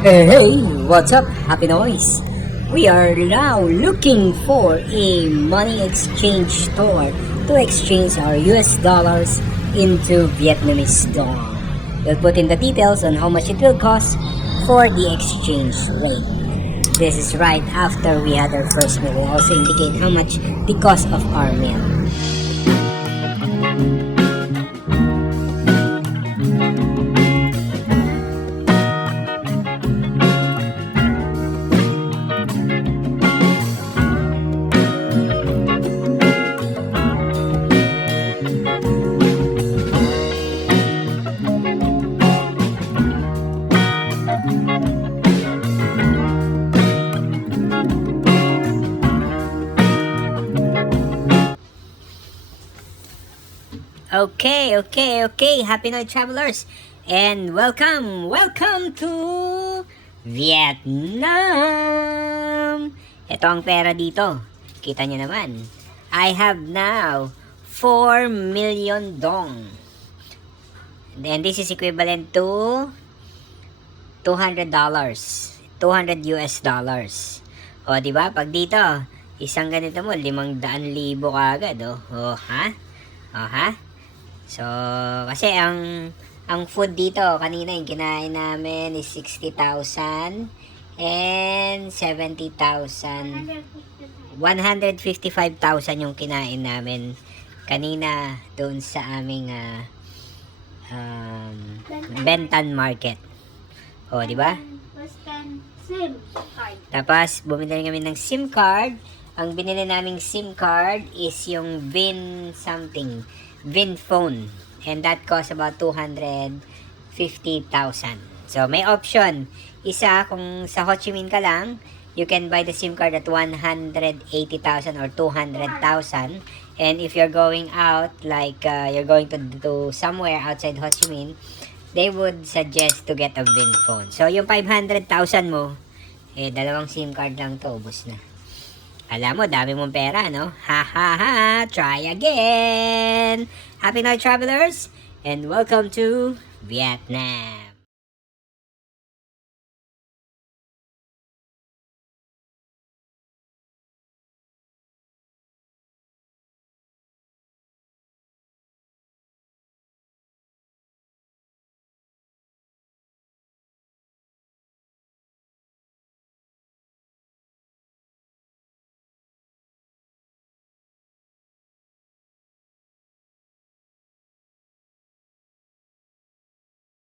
Hey, what's up, Happy Noise? We are now looking for a money exchange store to exchange our US dollars into Vietnamese dong. We'll put in the details on how much it will cost for the exchange rate. This is right after we had our first meal. We'll also indicate how much the cost of our meal. Okay. Happy Night Travelers. And welcome to Vietnam. Ito ang pera dito. Kita nyo naman. I have now 4 million dong. And this is equivalent to $200. 200 US dollars. O, di ba? Pag dito, isang ganito mo, 500,000 kaagad. O, ha? So, kasi ang food dito, kanina yung kinain namin is 60,000 and 70,000. 155,000 yung kinain namin kanina doon sa aming Bentan Market. O, di ba? Tapos, bumili rin kami ng SIM card. Ang binili naming SIM card is yung Vin phone. And that cost about 250,000. So, may option. Isa, kung sa Ho Chi Minh ka lang, you can buy the SIM card at 180,000 or 200,000. And if you're going out, like you're going to somewhere outside Ho Chi Minh, they would suggest to get a Vin phone. So, yung 500,000 mo, dalawang SIM card lang to, ubos na. Alam mo, dami mong pera, no? Ha! Try again! Happy Night, Travelers! And welcome to Vietnam!